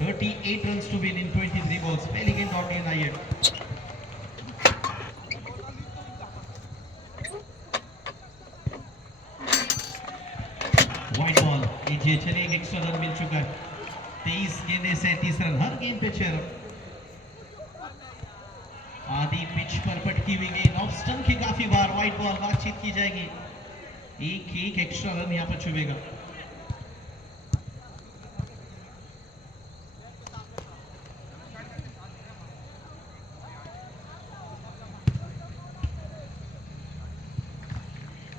38 runs to win in 23 balls. पहली गेंद dot गेंद आई है. Wide ball. ये चलिए एक एक्स्ट्रा रन मिल चुका है. 23 गेंदे 37 रन. हर गेंद पे 6 रन. आधी पिच पर पटकी हुई गेंद ऑफ स्टंप की काफी बार. Wide ball. बातचीत की जाएगी. एक एक्स्ट्रा रन यहाँ पर छुएगा.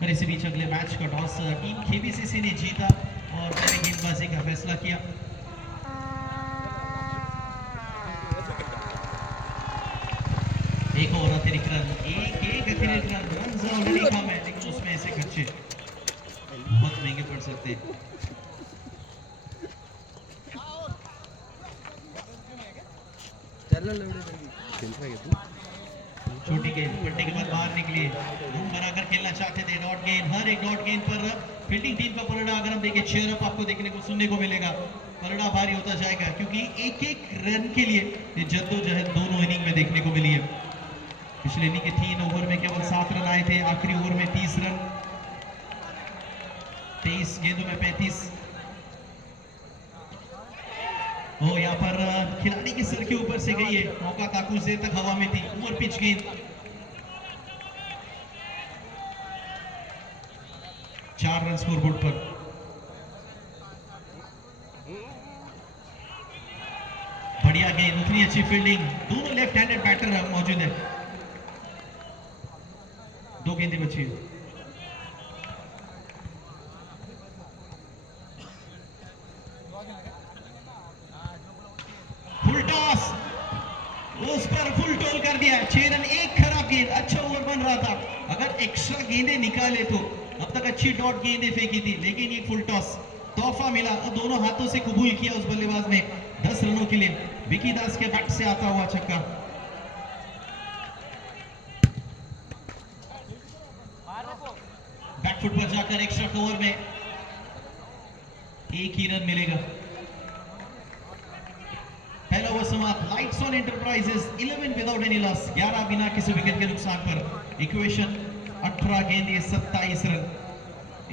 और इसी बीच अगले मैच का टॉस टीम केबीसीसी ने जीता और पहले गेंदबाजी का फैसला किया. एक और अतिरिक्त रन. एक अतिरिक्त रन. रन ऑलरेडी कम है लेकिन उसमें ऐसे खर्चे बहुत महंगे पड़ सकते हैं. छोटी गेंद पट्टे के बाद बाहर निकली. रूम बनाकर खेलना चाहते थे. डॉट गेंद. हर एक डॉट गेंद पर फील्डिंग टीम का पलड़ा अगर हम देखें चेयर अप आपको देखने को सुनने को मिलेगा. पलड़ा भारी होता जाएगा क्योंकि एक रन के लिए ये जद्दोजहद दोनों इनिंग में देखने को मिली है. पिछले इनिंग के 3 ओवर में केवल 7 रन आए थे. आखिरी ओवर में 30 रन. 23 गेंदों में 35. वो यहाँ पर खिलाड़ी के सर के ऊपर से गई है. मौका था कुछ देर तक हवा में थी. ओवर पिच गेंद. 4 रन स्कोरबोर्ड पर. बढ़िया गेंद. उतनी अच्छी फील्डिंग. दोनों लेफ्ट हैंडेड बैटर मौजूद है. 2 गेंदें बची है. फुल टॉस. उस पर फुल टोल कर दिया. 6 रन. एक खराब गेंद. अच्छा ओवर बन रहा था. अगर एक्स्ट्रा गेंदें निकाले तो अब तक अच्छी डॉट गेंदें फेंकी थी लेकिन ये फुल टॉस तोहफा मिला. दोनों हाथों से कबूल किया उस बल्लेबाज ने 10 रनों के लिए. विकी दास के बैट से आता हुआ छक्का. बैकफुट पर जाकर एक्स्ट्रा कवर में एक ही रन मिलेगा. पहला ओवर समाप्त. Lights on enterprises 11 without any loss. 11 बिना किसी विकेट के नुकसान पर. इक्वेशन 18 गेंदे 27 रन.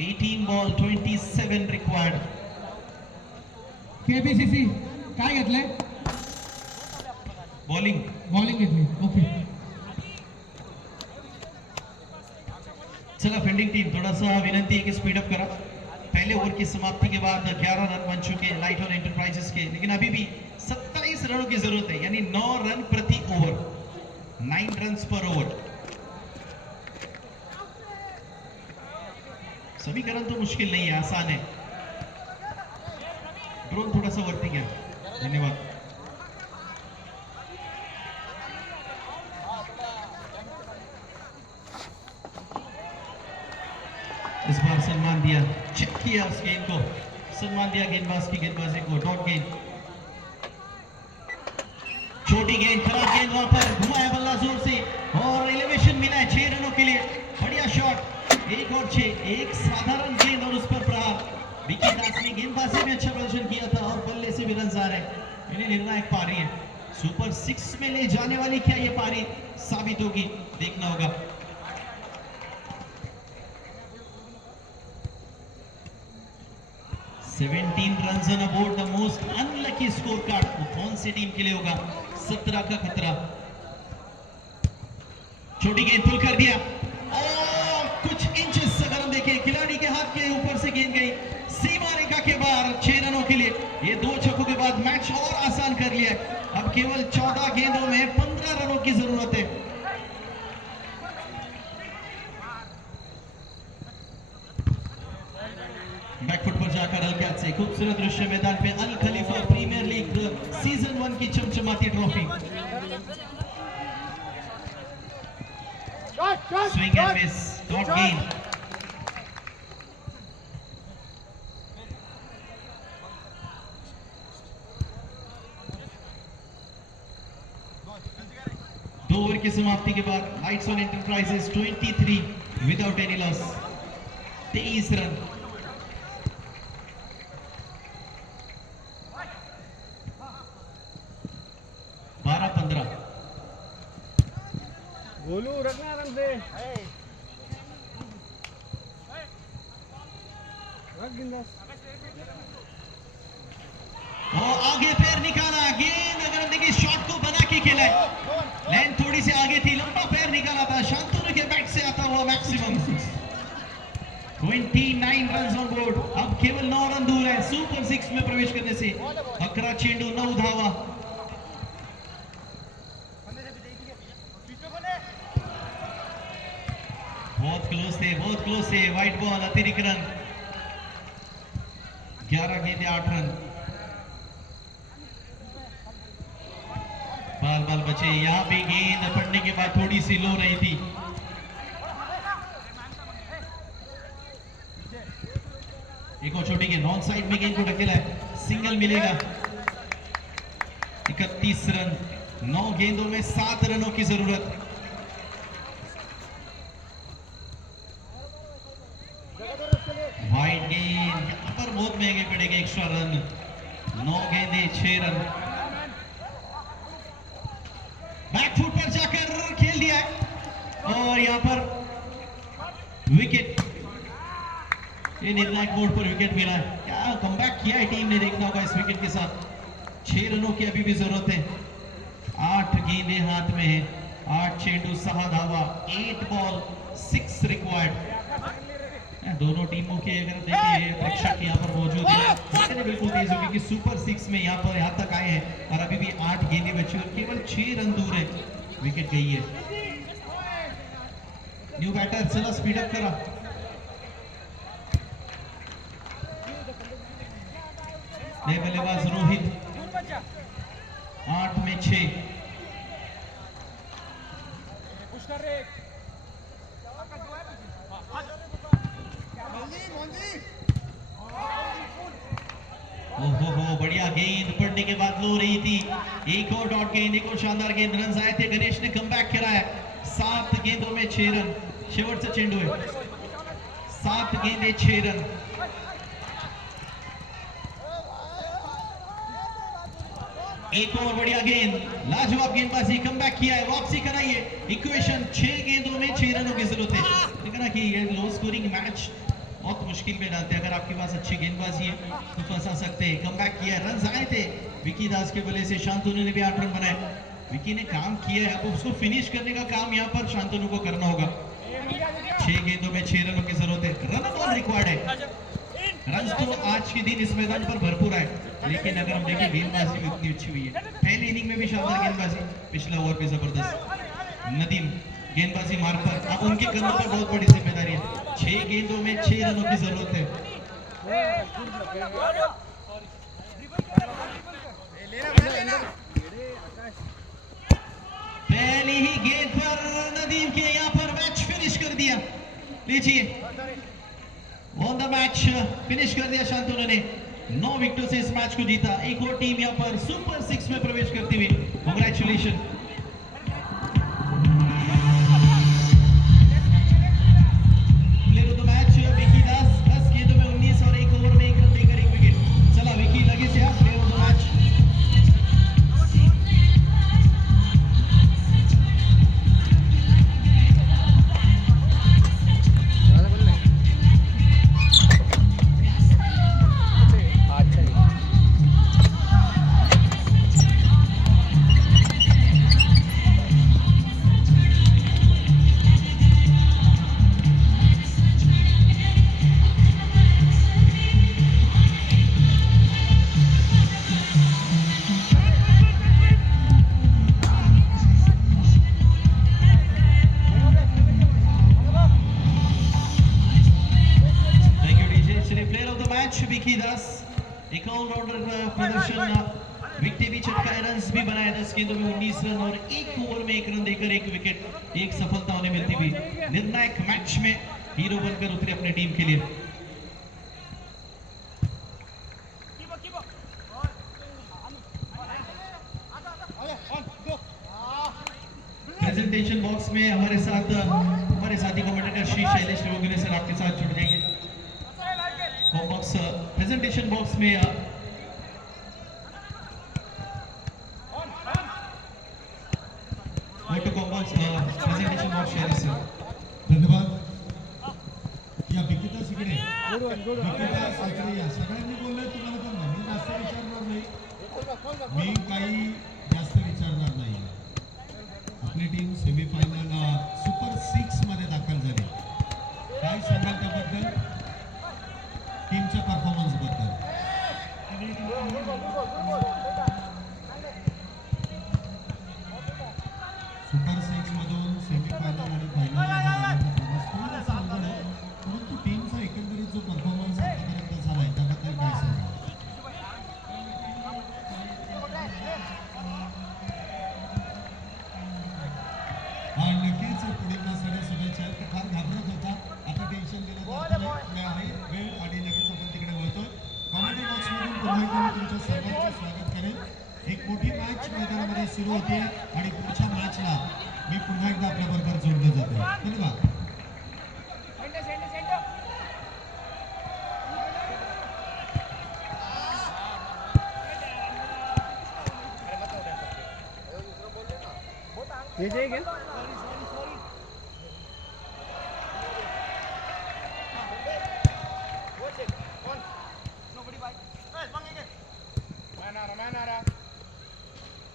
18 ball 27 required. केबीसीसी काय घेतलंय? बॉलिंग घेतली. ओके. चला फील्डिंग टीम थोड़ा सा विनंती है कि स्पीड अप करा. पहले ओवर की समाप्ति के बाद 11 रन बन चुके हैं लाइट ऑन एंटरप्राइजेस के. लेकिन अभी भी 27 रनों की जरूरत है. यानी 9 रन प्रति ओवर. 9 रन पर ओवर. समीकरण तो मुश्किल नहीं है, आसान है. ड्रोन थोड़ा सा वरती गया. धन्यवाद. इस बार सम्मान दिया. चेक किया उस गेंद को. सम्मान दिया गेंदबाज की गेंदबाजी को. डॉट गेंद. छोटी गेंद. खराब गेंद. वहां पर घुमाया बल्ला जोर से और एलिवेशन मिला है 6 रनों के लिए. बढ़िया शॉट. 1 और 6. एक साधारण गेंद और उस पर प्रहार. विकी दास ने गेंदबाजी में अच्छा प्रदर्शन किया था और बल्ले से भी रन आ रहे हैं. इन्हें निर्णायक पारी है. सुपर 6 में ले जाने वाली क्या ये पारी साबित होगी, देखना होगा. Seventeen run on aboard. The most unlucky score card. कौन सी टीम के लिए होगा? 17 का खतरा. छोटी गेंद पुल कर दिया और कुछ इंचेस अगर हम देखें खिलाड़ी के हाथ के ऊपर से गेंद गई सीमा रेखा के बाहर. 6 रनों के लिए ये 2 छक्कों के बाद मैच और आसान कर लिया. अब केवल 14 गेंदों में 15 रनों की जरूरत है. बैकफुट पर जाकर हल्के से खूबसूरत दृश्य मैदान पे. अल खलीफा प्रीमियर लीग सीजन 1 की चमचमाती trophy. Swing and miss. Dot गेंद. दो ओवर की समाप्ति के बाद lights on enterprises 23 without any loss. 23 run. बोलू रखना आराम से रख बिंदास और आगे पैर निकाला गेंद अगर हम देखिए शॉट को बना के खेला है लाइन थोड़ी सी आगे थी लंबा पैर निकाला था शांतनु के बैट से आता हुआ मैक्सिमम 29 रन्स ऑन बोर्ड अब केवल 9 रन दूर है सुपर 6 में प्रवेश करने से 11 चेंडू 9 धावा बहुत क्लोज थे व्हाइट बॉल अतिरिक्त रन 11 गेंदे 8 रन बाल बचे यहाँ भी गेंद पड़ने के बाद थोड़ी सी लो रही थी एक और छोटी गेंद नॉन साइड में गेंद को ढकेला है सिंगल मिलेगा 31 रन 9 गेंदों में 7 रनों की जरूरत वाइड गेंद यहाँ पर बहुत महंगे पड़ेंगे एक्स्ट्रा रन 9 गेंदे 6 रन बैकफुट पर जाकर खेल दिया है और यहां पर विकेट ये निर्णायक मोड पर विकेट मिला है क्या कमबैक किया है टीम ने देखना होगा इस विकेट के साथ 6 रनों की अभी भी जरूरत है 8 गेंदे हाथ में है 8 चेंडू 6 धावा 8 बॉल 6 रिक्वायर्ड दोनों टीमों के अगर देखिए प्रेक्षक यहाँ पर मौजूद है बिल्कुल तेज होगी कि सुपर 6 में यहाँ पर यहाँ तक आए हैं और अभी भी 8 गेंदें बची और केवल 6 रन दूर है विकेट गई है न्यू बैटर चला स्पीड अप करा नए बल्लेबाज रोहित 8 में 6 ओहो बढ़िया गेंद पड़ने के बाद लो रही थी एक और डॉट गेंद एक और शानदार गेंद रन आए थे गणेश ने कमबैक कराया 7 गेंदों में 6 रन शेवटचा चेंडू है 7 गेंदे 6 रन एक और बढ़िया गेंद लाजवाब गेंदबाजी कमबैक किया है वापसी कराइए इक्वेशन 6 गेंदों में 6 रनों की जरूरत है देखा ना कि ये लो स्कोरिंग मैच बहुत मुश्किल में डालते हैं अगर आपके पास अच्छी गेंदबाजी है तो फंसा सकते हैं कमबैक किया रन आए थे विकी दास के बल्ले से शांतनु ने भी 8 रन बनाए विकी ने काम किया है अब उसको फिनिश करने का काम यहाँ पर शांतनु को करना होगा 6 गेंदों में 6 रनों की जरूरत है रन बॉल रिक्वायर्ड है रन तो आज के दिन इस मैदान पर भरपूर है लेकिन अगर हम देखें गेंदबाजी भी उतनी अच्छी हुई है पहली इनिंग में भी शानदार गेंदबाजी पिछला ओवर भी जबरदस्त नदीम गेंदबाजी मार्ग पर अब उनके कंधों पर बहुत बड़ी जिम्मेदारी है 6 गेंदों में 6 रनों की जरूरत है पहली ही गेंद पर नदीम के यहाँ पर मैच फिनिश कर दिया लीजिए ऑन द मैच फिनिश कर दिया शांतनु ने 9 विकेटों से इस मैच को जीता एक और टीम यहाँ पर सुपर 6 में प्रवेश करती हुई congratulation player of the match Vicky Das 10 गेंदों में 19 और 1 ओवर में 1 रन देकर 1 विकेट चला विकी लगे से आप player of the match Vicky Das एक ऑलराउंडर प्रदर्शन विकेट भी चटकाए रन्स भी बनाए 10 गेंदों में 19 रन और 1 ओवर में 1 रन देकर 1 विकेट एक सफलता उन्हें मिलती हुई निर्णायक मैच में हीरो बनकर उतरे अपनी टीम के लिए प्रेजेंटेशन बॉक्स में हमारे साथी कमेंटेटर श्री शैलेश लोगने सर आपके साथ जुड़ जाएंगे बॉक्स प्रेजेंटेशन बॉक्स में photo combox presentation Nikita Sakhare या सगळ्यांनी बोललंय तुम्हाला पण मी जास्त विचारणार नाही मी काही जास्त विचारणार नाही आपली टीम सेमीफायनल सुपर 6 मध्ये दाखल झाली काय सांगाल त्याबद्दल टीमच्या परफॉर्मन्स बद्दल सुपर 6 मधून सेमीफायनल आणि फायनल थोडासा अवघड आहे परंतु टीमचा एकंदरीत जो परफॉर्मन्स आतापर्यंत झालाय त्याबद्दल काय सांगाल नक्कीच पुढील तासाने शुभेच्छा फार घाबरत होता आता टेन्शन दिलं आहे वेळ आणि लगेच आपण तिकडे वळतोय कॉमेडी बॉक्स मधून पुन्हा एकदा मी तुमच्या सर्वांचं स्वागत करेन एक मोठी मॅच मैदानामध्ये सुरू होते आणि पुढच्या मॅचला मी पुन्हा एकदा आपल्या बरोबर जोडलं जातो धन्यवाद ये जाएगा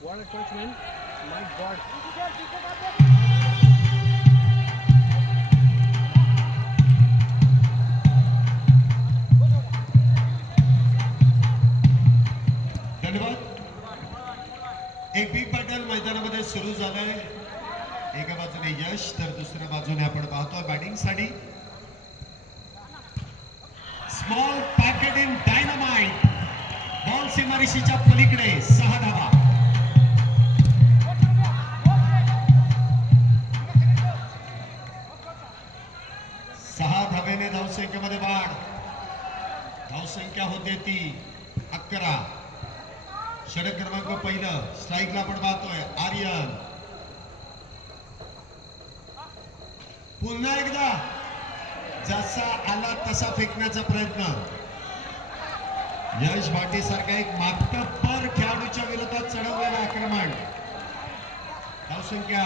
What a touch, man. My God. धन्यवाद एक बिग बॅटल मैदानामध्ये सुरू झालंय एका बाजूने यश तर दुसऱ्या बाजूने आपण पाहतोय बॅटिंगसाठी small packet in dynamite ball सीमारेषेच्या पलीकडे 6 धावा धावेने धावसंख्येमध्ये वाढ धावसंख्या होते ती 11 षटक क्रमांक पहिलं स्ट्राईकला आपण पाहतोय आर्यन पुन्हा एकदा जसा आला तसा फेकण्याचा प्रयत्न यश भाटी सारखा एक मागटप्पर खेळाडूच्या विरोधात चढवलेलं आक्रमण धावसंख्या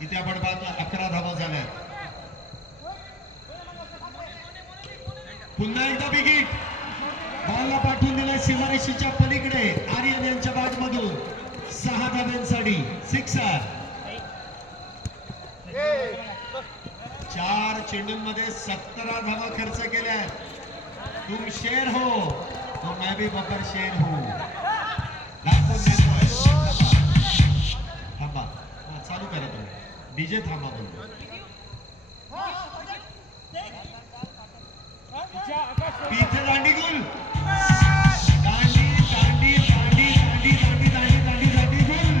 इथे आपण पाहतो 11 धावा झाल्या पुन्हा एकदा बिगिट बॉलला पाठवून दिलाय सीमारेषेच्या पलीकडे आर्यन यांच्या बॅटमधून 6 धाव्यांसाठी सिक्सर 4 चेंडूंमध्ये 17 धावा खर्च केल्या तुम शेर हो तो मैं भी बब्बर शेर हूं थांबा चालू करा तुम्ही डीजे थांबा बोलतो पीछे दांडी गुल दांडी दांडी दांडी दांडी दांडी दांडी दांडी दांडी गुल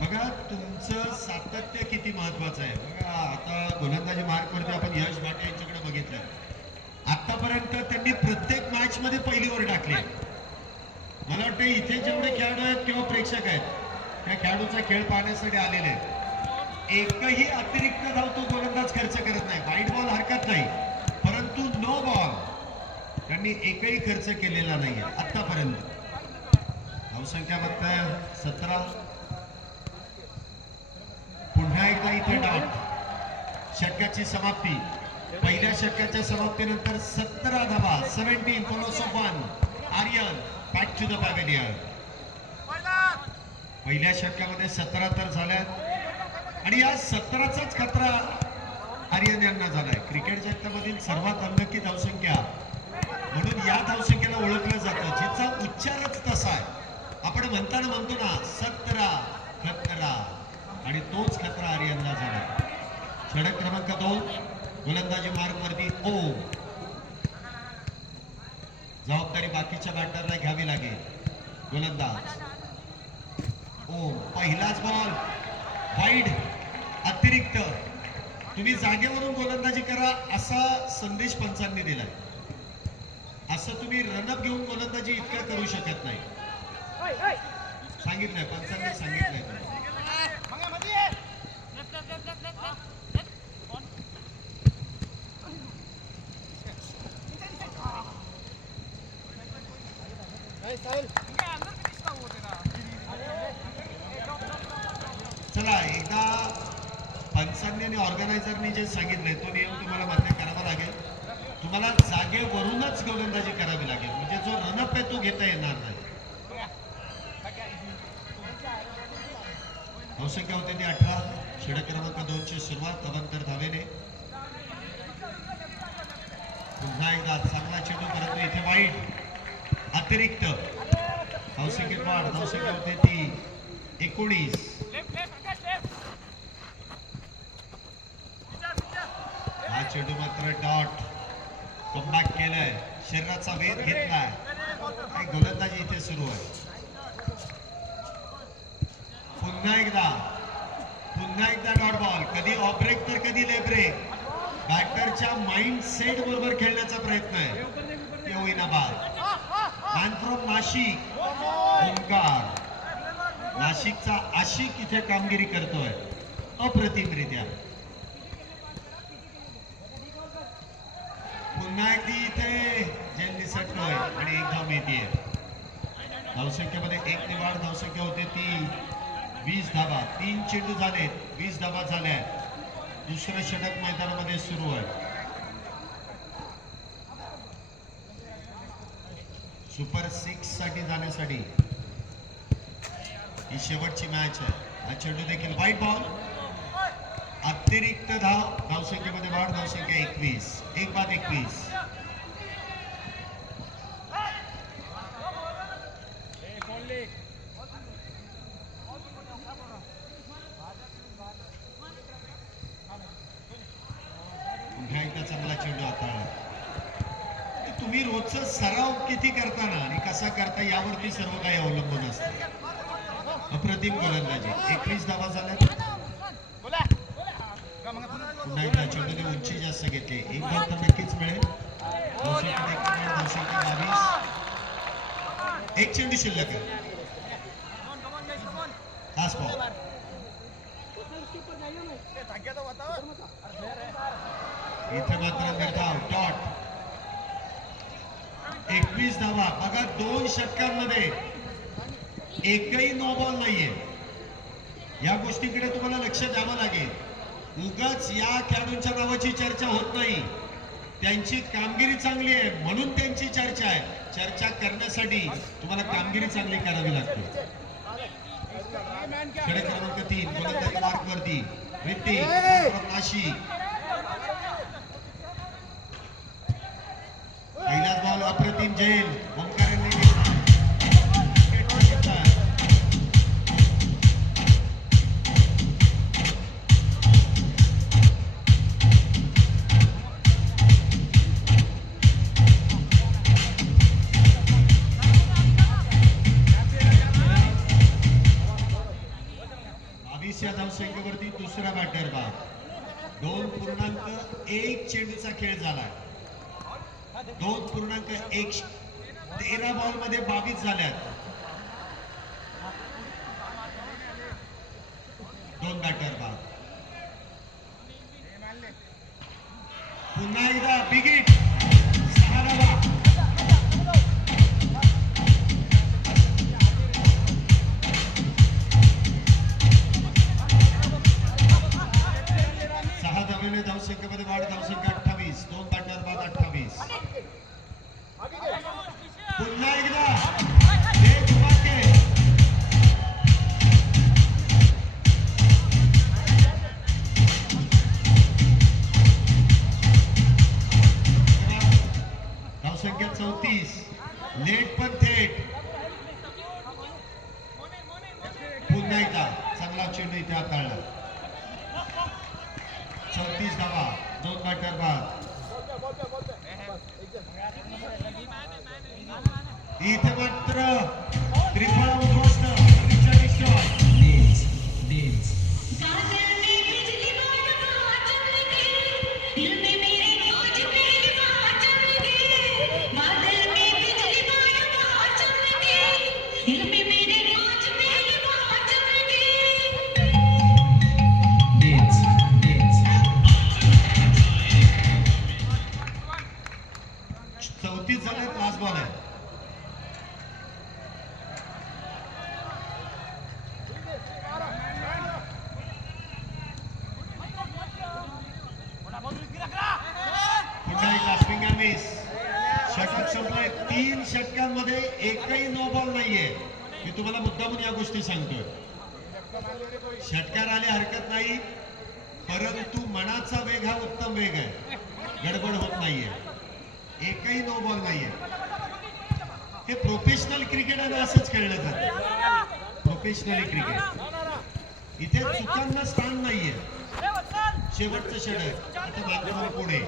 बघा तुमचं सातत्य किती महत्वाचं आहे बघा आता गोलंदाजी मार्कवरती आपण यश भाटे यांच्याकडे बघितलं आतापर्यंत त्यांनी प्रत्येक मॅच मध्ये पहिली ओव्हर टाकली मला वाटतं इथे जेवढे खेळाडू आहेत किंवा प्रेक्षक आहेत त्या खेळाडूचा खेळ पाहण्यासाठी आलेले आहेत एकही अतिरिक्त धाव तो गोलंदाज खर्च करत नाही वाईट बॉल हरकत नाही परंतु नो बॉल त्यांनी एकही खर्च केलेला नाहीये आतापर्यंत धावसंख्या बघताय 17 पुन्हा एकदा इथे डॉट षटकाची समाप्ती पहिल्या षटकाच्या समाप्तीनंतर 17 धावा 17 for loss of 1 Aryan back to the pavilion पहिल्या षटकामध्ये 17 तर झाल्यात आणि या 17चाच खतरा आर्यन यांना झालाय क्रिकेट जगतामधील सर्वात अनलकी धावसंख्या म्हणून या धावसंख्येला ओळखलं जातं जिचा उच्चारच तसा आहे आपण म्हणताना म्हणतो ना 17 खतरा आणि तोच खतरा आर्यनला झाला षटक क्रमांक 2 गोलंदाजी मार्ग वरती ओम जबाबदारी बाकीच्या बॅटरला घ्यावी लागेल गोलंदाज ओम पहिलाच बॉल वाईड अतिरिक्त तुम्ही जागेवरून गोलंदाजी करा असा संदेश पंचांनी दिलाय असं तुम्ही रनअप घेऊन गोलंदाजी इतकं करू शकत नाही सांगितलंय पंचांनी सांगितलंय चला एकदा पंचांनी आणि ऑर्गनायझरनी जे सांगितलंय तो नियम तुम्हाला मान्य करावा लागेल. तुम्हाला जागेवरूनच गोलंदाजी करावी लागेल, म्हणजे जो रनअप आहे तो घेता येणार नाही. धावसंख्या होते ती 18. षटक क्रमांक 2 ची सुरुवात अवंतर धावेने. पुन्हा एकदा चांगला चेंडू, परंतु इथे वाईट अतिरिक्त धावसंख्येत वाढ. धावसंख्या होते ती 19. हा चेंडू मात्र डॉट कमबॅक केलाय, शरीराचा वेध घेतलाय. काही गोलंदाजी इथे सुरू आहे. पुन्हा एकदा डॉट बॉल. कधी ऑफ ब्रेक तर कधी ले ब्रेक. बॅटरच्या माइंड सेट बरोबर खेळण्याचा प्रयत्न आहे. ते होईना बाद. Man from Nashik Omkar. नाशिकचा आशिक इथे कामगिरी करतोय अप्रतिमरित्या. पुन्हा एकदा इथे जेल निसटतोय आणि एक धाव मिळतीये. धावसंख्येमध्ये 1 ने वाढ. धावसंख्या होते ती 20 धावा. 3 चेंडू झालेत, 20 धावा झाल्या. दुसरं षटक मैदानामध्ये सुरू आहे. सुपर 6 साठी जाण्यासाठी ही शेवटची मॅच आहे. हा चेंडू देखील वाईट बॉल. अतिरिक्त धाव. धावसंख्येमध्ये वाढ. धावसंख्या 21. 1 बाद 21. पुन्हा एकदा चांगला चेंडू हाताळला. तुम्ही रोजचा सराव किती करताना आणि कसा करता यावरती सर्व काही अवलंबून असतं. अप्रतिम गोलंदाजी. 21 धावा झाल्या. पुन्हा एकदा चेंडूने उंची जास्त घेतली. 1 धाव तर नक्कीच मिळेल. धावसंख्या 22. 1 चेंडू शिल्लक आहे. Last ball. इथे मात्र निर्धाव डॉट. 21 धावा. बघा 2 षटकांमध्ये एकही नो बॉल नाहीये. या गोष्टीकडे तुम्हाला लक्ष द्यावं लागेल. उगाच या खेळाडूंच्या नावाची चर्चा होत नाही. त्यांची कामगिरी चांगली आहे म्हणून त्यांची चर्चा आहे. चर्चा करण्यासाठी तुम्हाला कामगिरी चांगली करावी लागते. षटक क्रमांक 3 गोलंदाजी मार्कवरती ऋतिक नाशिक. पहिलाच बॉल अप्रतिम जैन. ओंकार यांनी घेतला. 22 या धावसंख्येवरती दुसरा बॅटर बाद. 2.1 चेंडूचा खेळ झालाय. 2.1. 13 बॉल मध्ये 22 झाल्यात. 2 बॅटर बाद. पुन्हा एकदा बिग हिट. 6 धावा. धावसंख्येमध्ये वाढ. धावसंख्या 28. 2 बॅटर बाद 28. पुन्हा एकदा हे धमाके. धावसंख्या 34. लेट पण थेट. पुन्हा एकदा चांगला चेंडू इथे हाताळला. 34 धावा. 2 बॅटर बाद. इथे मात्र त्रिफळा उद्ध्वस्त. एकही नो बॉल नाहीये. मी तुम्हाला मुद्दामून या गोष्टी सांगतोय. षटकार आले हरकत नाही, परंतु मनाचा वेग हा उत्तम वेग आहे, गडबड होत नाहीये. एकही नो बॉल नाहीये. हे प्रोफेशनल क्रिकेटरला असंच खेळलं जातं. प्रोफेशनल क्रिकेट इथे चुकांना स्थान नाहीये. शेवटचं षटक आता मागून पुढे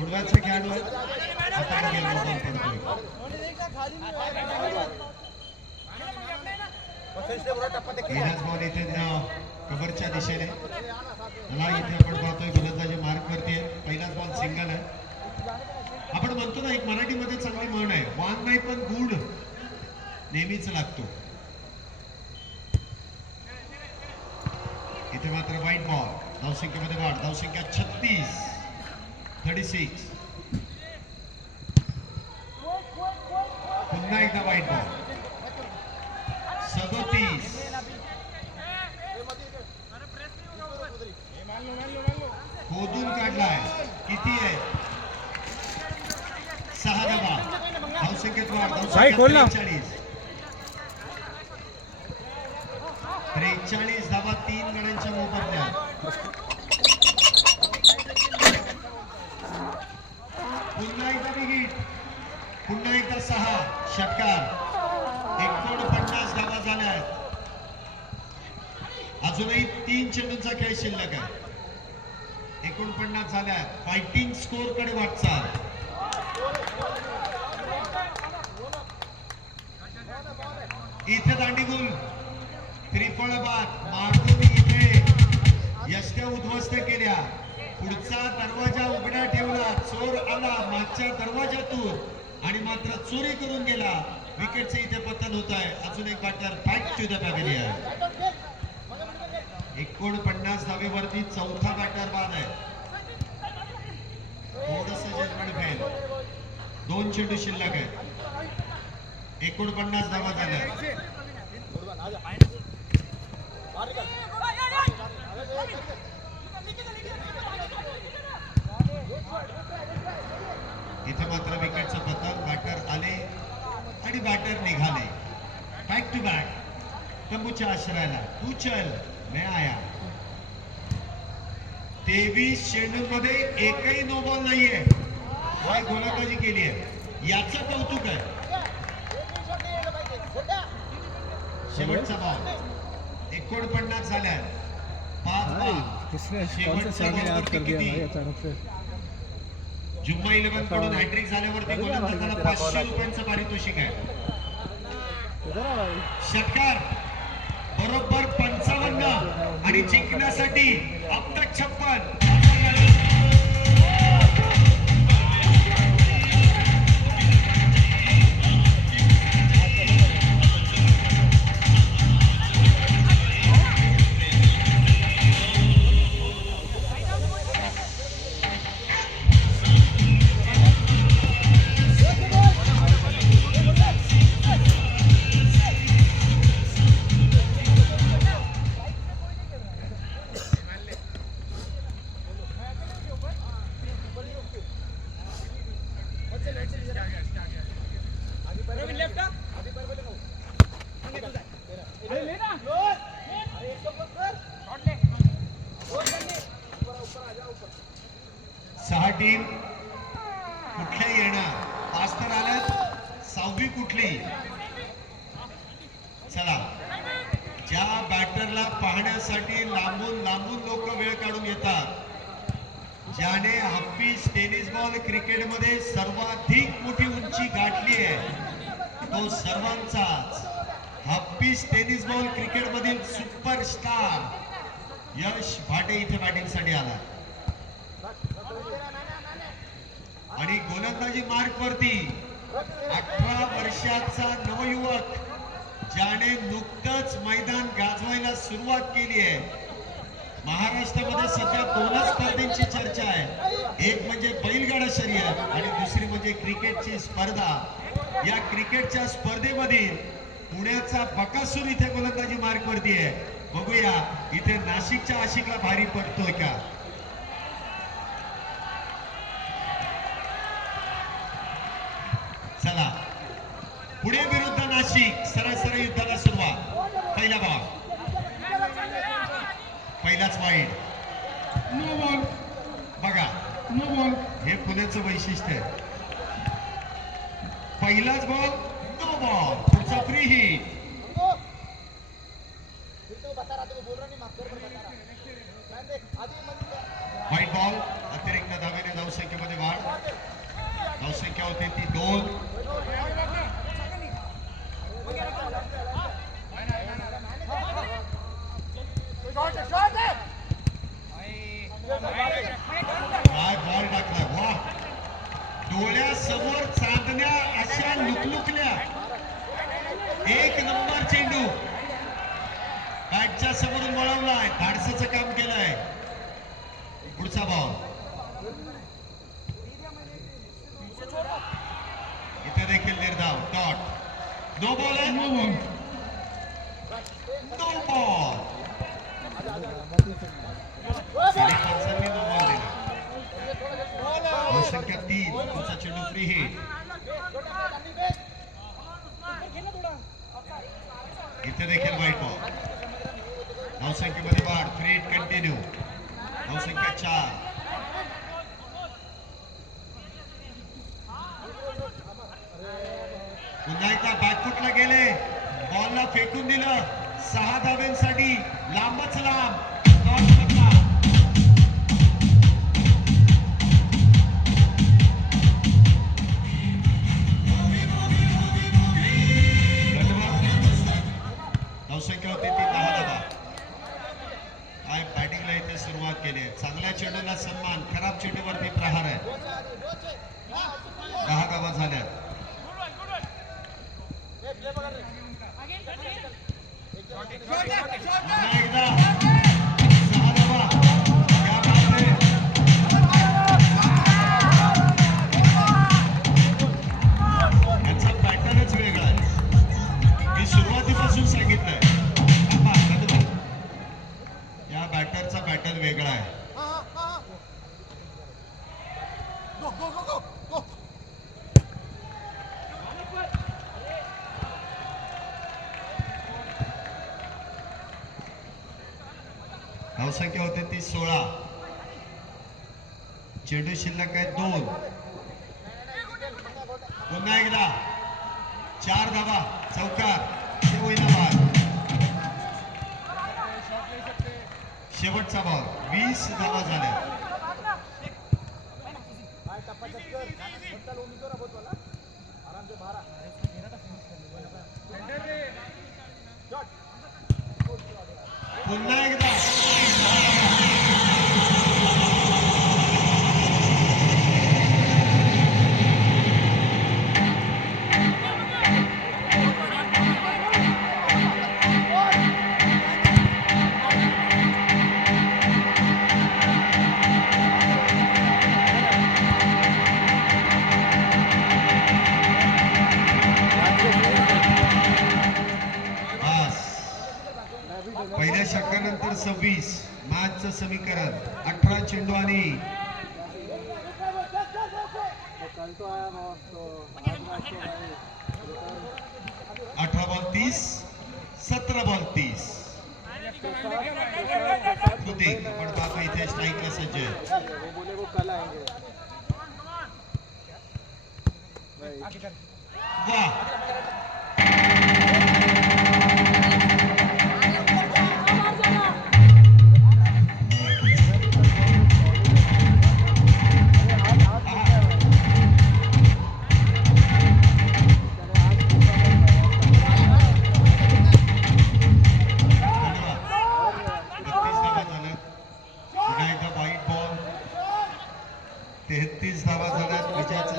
उडवायचे खेळाडू आता नो बॉल पडतोय. पहिलाच बॉल इथे कव्हरच्या दिशेने मला इथे आपण पाहतोय गोलंदाजी मार्क वरती आहे. पहिलाच बॉल सिंगल आहे. आपण म्हणतो ना, एक मराठीमध्ये चांगली म्हण आहे, वान नाही पण गुड नेहमीच लागतो. इथे मात्र वाईट बॉल. धावसंख्येमध्ये वाढ. धावसंख्या 36. पुन्हा एकदा वाईट बॉल. 37. खोदून काढलाय. किती आहे? 6 धावा. धावसंख्येत वाढ. धावसंख्या 43 धावा 3 गड्यांच्या मोबदल्यात. पुन्हा एकदा विकेट. पुन्हा एकदा 6 षटकार. 49 धावा झाल्या आहेत. अजूनही 3 चेंडूंचा खेळ शिल्लक आहे. 49 झाल्या आहेत. फायटिंग स्कोर कडे वाटचाल. इथे दांडीगुल त्रिफळ बाद मारून इथे यष्ट्या उद्ध्वस्त केल्या. पुढचा दरवाजा उघडा ठेवला. चोर आला मागच्या दरवाजातून आणि मात्र चोरी करून गेला. विकेटचे इथे पतन होत आहे. अजून एक batter back to the pavilion. 49 धावेवरती चौथा बॅटर बाद आहे. थोडस जजमेंट फेल. 2 चेंडू शिल्लक आहेत. 49 धावा झाल्या. इथे मात्र विकेटचं पतन. बॅटर आले आणि बॅटर निघाले. बॅक टू बॅक तंबूच्या आश्रयाला. तू चल मैं आया. 23 चेंडूंमध्ये एकही नो बॉल नाहीये. काय गोलंदाजी केली आहे, याचं कौतुक आहे. शेवटचा बॉल. 49 झाल्या. 5 बाद. शेवटच्या बॉलवरती किती? जुम्मा 11 कडून हॅट्रिक झाल्यावरती गोलंदाजाला 500 रुपयांचं पारितोषिक आहे. षटकार बरोबर 55 आणि जिंकण्यासाठी अब तक 56. सहा टीम कुठल्या येणार? 5 तर आल्यात. 6वी कुठली? चला, ज्या बॅटरला पाहण्यासाठी लांबून लांबून लोक वेळ काढून येतात, ज्याने हाफिज टेनिस बॉल क्रिकेटमध्ये सर्वाधिक मोठी उंची गाठली आहे, तो सर्वांचाच हाफिज टेनिस बॉल क्रिकेटमधील सुपरस्टार यश भाटे इथे बॅटिंगसाठी आला. आणि गोलंदाजी मार्क वरती 18 वर्षाचा नवयुवक, ज्याने नुकतंच मैदान गाजवायला सुरुवात केली आहे. महाराष्ट्रामध्ये सध्या 2च स्पर्धेची चर्चा आहे. एक म्हणजे बैलगाडा शर्यत आणि दुसरी म्हणजे क्रिकेटची स्पर्धा. या क्रिकेटच्या स्पर्धेमधील पुण्याचा बकासूर इथे गोलंदाजी मार्क वरती आहे. बघूया इथे नाशिकच्या आशिकला भारी पडतोय का. चला पुढे स्ट्राईक, सरळ सरळ युद्धाला सुरुवात. पहिला बॉल, पहिलाच वाईड. नो बॉल, बघा नो बॉल. हे पुण्याचं वैशिष्ट्य आहे. पहिलाच बॉल, नो बॉल. पुढचा फ्री हिट. White ball. अतिरिक्त धावेने धावसंख्येमध्ये वाढ. धावसंख्या होते ती 2. काय बॉल टाकला, वा. डोळ्यासमोर चांदण्या अशा लुकलुकल्या. एक नंबर चेंडू बॅटच्या समोरून वळवलाय, धाडसाचं काम केलंय. पुढचा बॉल. इथे देखील निर्धाव. डॉट. नो बॉल आहे. No ball. No ball. पंचांनी नो बॉल दिला. धावसंख्या 3. पुढचा चेंडू फ्री हिट. इथे देखील व्हाईट बॉल. धावसंख्येमध्ये वाढ. Free hit continue. धावसंख्या 4. पुन्हा एकदा बॅकफुटला गेले, बॉलला फेकून दिलं. 6 धाब्यांसाठी लांबच लांब. डॉट पडला. धावसंख्या होती ती 10 धावा. काय बॅटिंगला इथे सुरुवात केली आहे. चांगल्या चेंडूला सन्मान, खराब चेंडूवरती प्रहार आहे. 10 धावा झाल्या. पुन्हा एकदा 6 धावा. या बाबतीत यांचा पॅटर्नच वेगळा आहे. मी सुरुवातीपासून सांगितलंय, या बॅटरचा पॅटर्न वेगळा आहे. धावसंख्या होते ती 16. चेंडू शिल्लक आहे 2. पुन्हा एकदा 4 धावा. चौकार. ते होईना बाद. शेवटचा बॉल. 20 धावा झाल्या. पुन्हा एकदा पहिल्या षटकानंतर 26. मॅचचं समीकरण 18 चेंडू आणि 18 बॉल 30. 17 बॉल 30. कृती आपण पाहतो इथे स्ट्राईकला सज्ज आहे. वा.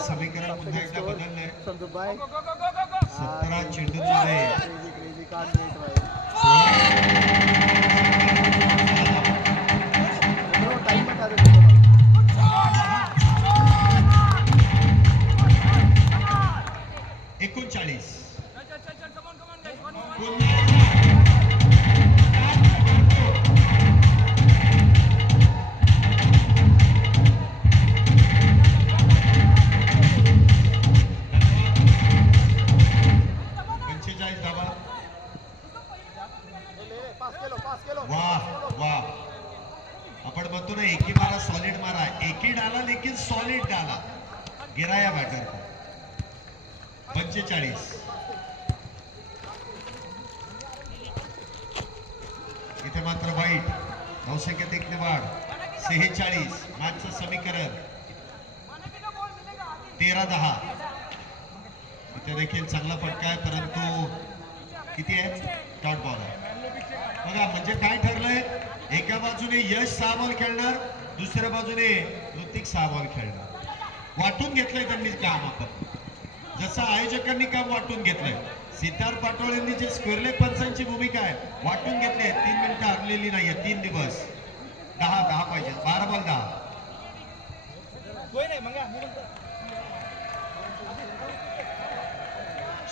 समीकरण पुन्हा एकदा बदललंय. 17 चेंडूंमध्ये 39. वाह वाह, आपण म्हणतो ना एकी मारा सॉलिड मारा, एकी डाला लेकिन सॉलिड डाला, गिराया बॅटर को. 45. इथे मात्र वाईट, धावसंख्येत 1 ने वाढ. 46 मॅचचं समीकरण 13-10. इथे देखील चांगला फटका आहे, परंतु किती आहे, डॉट बॉल आहे. बघा म्हणजे काय ठरलंय, एका बाजूने यश 6 बॉल खेळणार, दुसऱ्या बाजूने ऋतिक 6 बॉल खेळणार. वाटून घेतलंय त्यांनी काम. आपण जसं आयोजकांनी काम वाटून घेतलंय, सिद्धार्थ पाटोळेंनी जे स्क्वेअर लेग पंचांची भूमिका आहे वाटून घेतली आहे. 3 मिनिटं हरलेली नाहीये, 3 दिवस. 10 पाहिजे, 12 बॉल 10.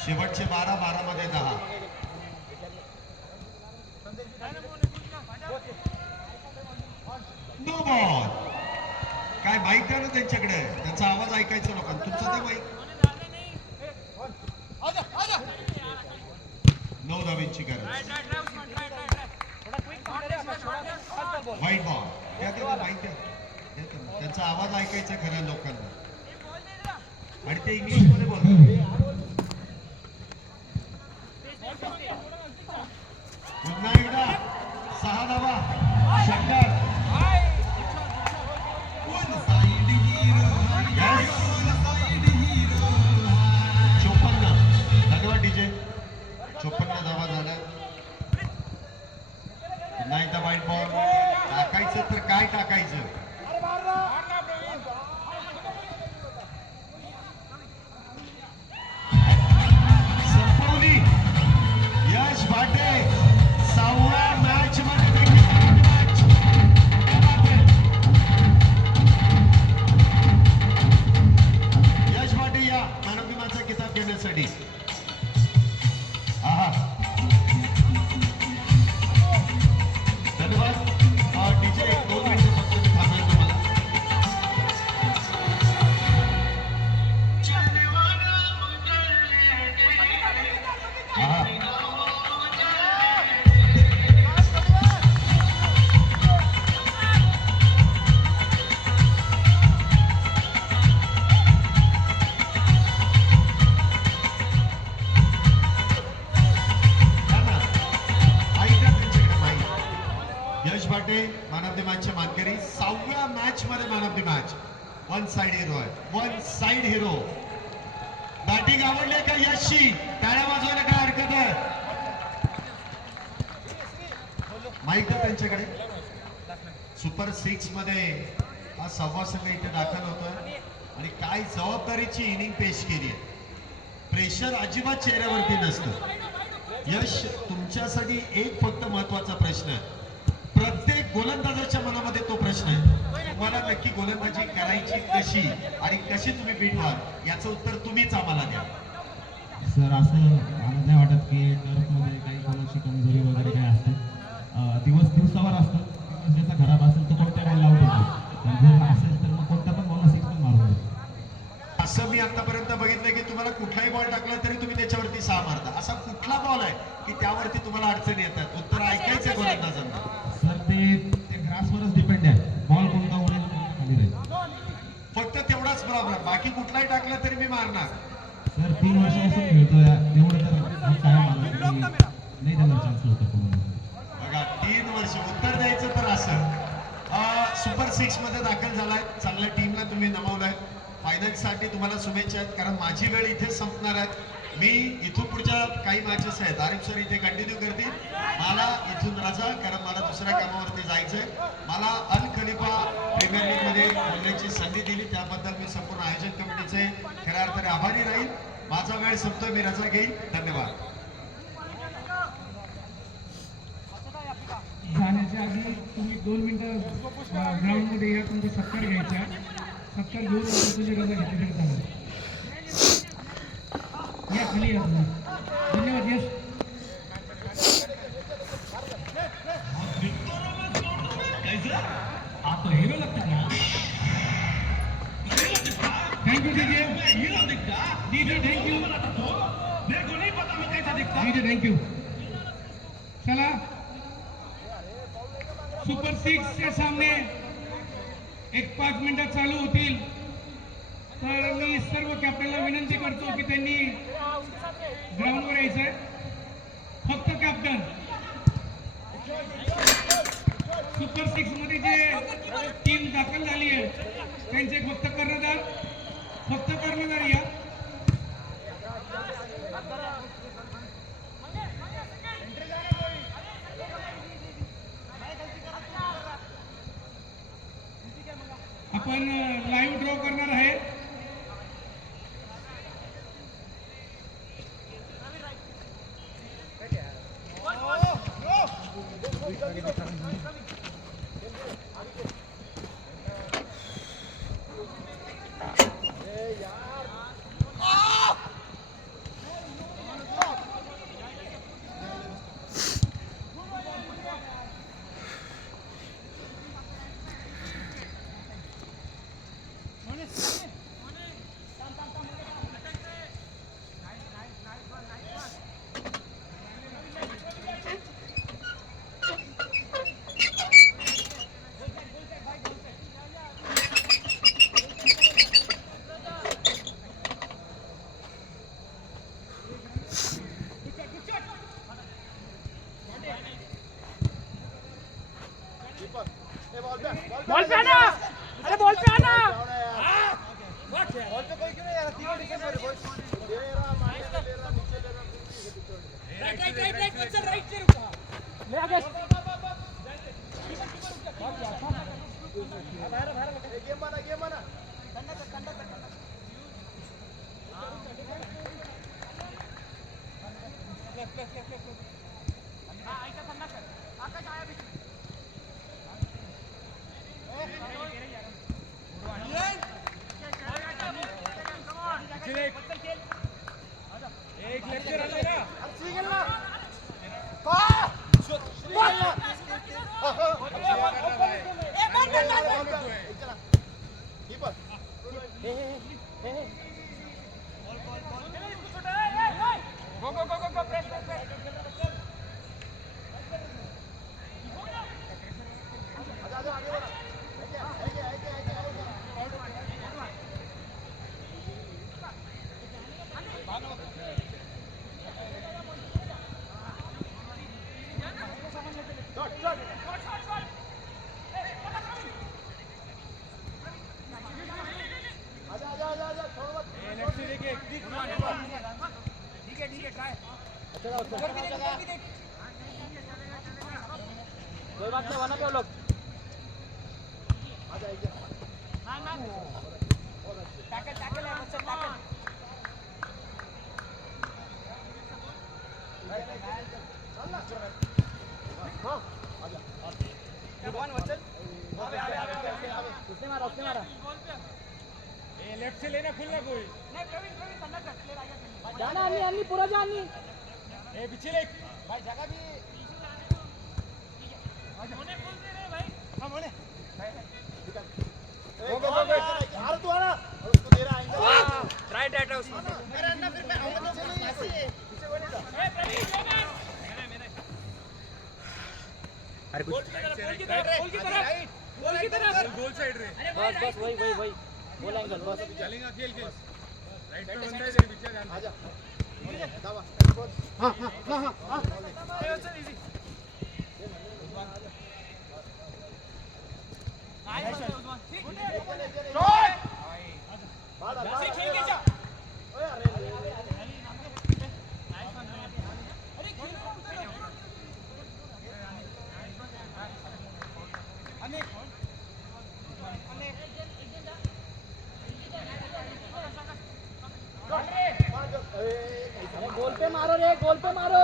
शेवटचे 12 मध्ये 10. No ball. काय माहिती आहे ना त्यांच्याकडे, त्यांचा आवाज ऐकायचा नको. तुमचा ते माहिती 9 धावांची गरज. White ball. त्या माहिती आहे, त्यांचा आवाज ऐकायचा खऱ्या लोकांना, आणि ते इंग्लिश मध्ये बोलतात. पुन्हा एकदा 6 धावा. शंकर 54. धन्यवाद डीजे. 54 धावा झाल्या. पुन्हा एकदा व्हाईट बॉल. टाकायचं तर काय टाकायचं. संपवली. यश भाटे 6व्या मॅच मध्ये. यश भाटे या मॅन ऑफ द मॅचचा किताब घेण्यासाठी. धन्यवाद डीजे. 2 मिनिटं फक्त मी थांबेल तुम्हाला. यश भाटे मॅन ऑफ द मॅचचे मानकरी. 6व्या मॅच मध्ये man of the match. 1 side hero आहे, 1 साइड हिरो. बॅटिंग आवडले का यशची? टाळ्या वाजवायला काय हरकत आहे? माहित आहे त्यांच्याकडे. सुपर 6 मध्ये हा 6वा संघ इथे दाखल होतोय, आणि काय जबाबदारीची इनिंग पेश केली आहे. प्रेशर अजिबात चेहऱ्यावरती नसतं. यश, तुमच्यासाठी एक फक्त महत्वाचा प्रश्न आहे. प्रत्येक गोलंदाजाच्या मनामध्ये तो प्रश्न आहे, तुम्हाला नक्की गोलंदाजी करायची कशी आणि कशी तुम्ही बीट व्हाल, याचं उत्तर तुम्हीच आम्हाला द्या. सर, असं मला नाही वाटत की टर्फमध्ये काही कोणाची कमजोरी वगैरे काय असते. दिवसावर असतं. दिवस ज्याचा खराब असेल तो कोणत्या बॉल आउट होतो, जर असेल तर मग कोणत्या पण बॉलला 6 पण मारून देतो. असं मी आतापर्यंत बघितलंय की तुम्हाला कुठलाही बॉल टाकला तरी तुम्ही त्याच्यावरती 6 मारता. असा कुठला बॉल आहे की त्यावरती तुम्हाला अडचणी येतात? उत्तर ऐकायचं गोलंदाजांना. सर, ते ग्रासवरच डिपेंड आहे. बॉल कोणता उडेल खाली राहील. फक्त तेवढाच प्रॉब्लेम, बाकी कुठलाही टाकला तरी मी मारणार. सर, 3 वर्षापासून खेळतोय, एवढं तर काय मला नाही देणार चान्स होता कोणाला. बघा, 3 वर्ष. उत्तर द्यायचं तर असं. सुपर 6 मध्ये दाखल झालाय, चांगल्या टीमला तुम्ही नमवलंय. फायनल साठी तुम्हाला शुभेच्छा आहेत, कारण माझी वेळ इथे संपणार आहे. मी इथून पुढच्या काही मॅचेस आहेत, आरिफ सर इथे कंटिन्यू करतील. मला इथून रजा, कारण मला दुसऱ्या कामावरती जायचंय. मला अल खलिफा प्रीमियर लीग मध्ये बोलण्याची संधी दिली, त्याबद्दल मी संपूर्ण आयोजन कमिटीचे खऱ्या अर्थाने आभारी राहील. माझा वेळ संपतोय, मी रजा घेईन. धन्यवाद. जाण्याच्या आधी तुम्ही 2 मिनिटं ग्राउंड मध्ये या, तुमचा सत्कार घ्यायचा. सत्कार घेऊन तुझी रजा घेतली तरी चालेल. या खाली या तुम्ही. धन्यवाद. यश, आप तो हीरो लगता है. Thank you DJ. DJ thank you. DJ thank you. चला सुपर 6 चे सामने एक 5 मिनिटात चालू होतील. तर मी सर्व कॅप्टनला विनंती करतो की त्यांनी ग्राउंडवर यायचंय. फक्त कॅप्टन सुपर 6 मध्ये जे टीम दाखल झाली आहे त्यांचे फक्त कर्णधार या. आपण लाईव्ह ड्रॉ करणार आहे. बॉल पे आना, अरे बॉल पे आना. ले आगे. कोई बात नहीं, वरना क्या लोग उसने मारा लेफ्ट से लेना खुलना कोई जाना अन्नी पूरा जानी ए पीछे ले भाई जगह भी होने बोल दे रे भाई. हम होने यार तू आना और उसको दे रहा है राइट एट हाउस अरे अन्ना फिर मैं आऊंगा तो चलो ऐसे पीछे कोई नहीं था. अरे कुछ गोल की तरफ गोल साइड रे. बस वही गोल एंगल बस चलेगा खेल राइट पे बंदा है तेरे पीछे ध्यान आजा दावा चल इजी. गोल पे मारो रे, गोल पे मारो.